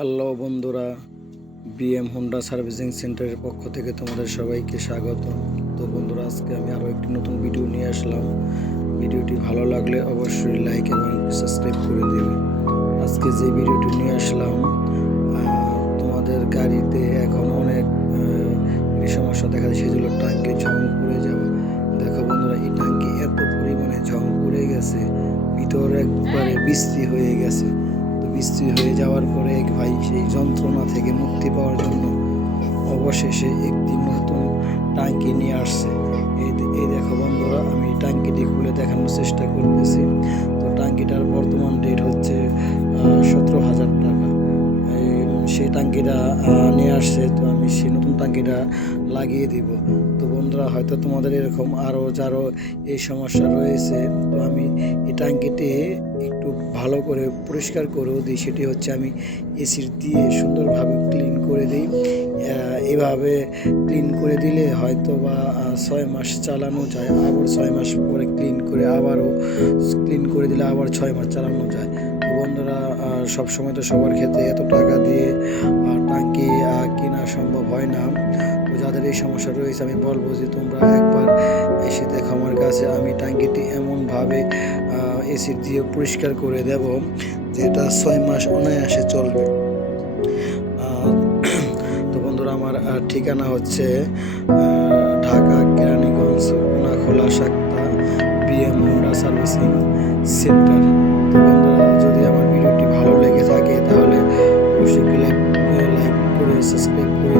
Hello বন্ধুরা BM Honda servicing সেন্টারের পক্ষ থেকে তোমাদের সবাইকে স্বাগত। তো বন্ধুরা আজকে আমি আরও একটি নতুন ভিডিও নিয়ে আসলাম। ভিডিওটি ভালো লাগলে অবশ্যই লাইক এবং সাবস্ক্রাইব করে দেবে। আজকে যে ভিডিওটি নিয়ে আসলাম তোমাদের গাড়িতে এখন অনেক আহ, সমস্যা দেখা যায় সেগুলো টাঙ্কি ঝং পড়ে যাবে। দেখো বন্ধুরা এই টাঙ্কি এত পরিমাণে ঝং পড়ে গেছে ভিতর একবারে বৃষ্টি হয়ে গেছে। তো হয়ে যাওয়ার পরে এক ভাই সেই যন্ত্রণা থেকে মুক্তি পাওয়ার জন্য অবশেষে একটি নতুন টাঙ্কি নিয়ে আসছে। এই এই দেখো বন্ধুরা, আমি টাঙ্কিটি খুলে দেখানোর চেষ্টা করতেছি। তো টাঙ্কিটার বর্তমান রেট হচ্ছে সতেরো হাজার টাকা। সেই টাঙ্কিটা নিয়ে আসছে, তো আমি সেই নতুন টাঙ্কিটা লাগিয়ে দিব। তো বন্ধুরা, হয়তো তোমাদের এরকম আরও যারও এই সমস্যা রয়েছে, তো আমি এই টাঙ্কিটি একটু ভালো করে পরিষ্কার করেও দিই, সেটি হচ্ছে আমি এসির দিয়ে সুন্দরভাবে ক্লিন করে দিই। এভাবে ক্লিন করে দিলে হয়তো বা ছয় মাস চালানো যায়, আবার ছয় মাস পরে ক্লিন করে আবারও ক্লিন করে দিলে আবার ছয় মাস চালানো যায়। বন্ধুরা সব সময় তো সবার ক্ষেত্রে এত টাকা দিয়ে এই সমস্যা রয়েছে, আমি বলব যে তোমরা একবার এসে দেখো আমার কাছে। আমি টাঙ্গিটি এমনভাবে এসি দিয়ে পরিষ্কার করে দেব যেটা ছয় মাস অনায়াসে চলবে। তো বন্ধুরা, আমার ঠিকানা হচ্ছে Dhaka, Keraniganj Konakhola Shakta BM Honda servicing centre. তো বন্ধুরা, যদি আমার ভিডিওটি ভালো লেগে থাকে তাহলে অবশ্যই লাইক করে, সাবস্ক্রাইব করে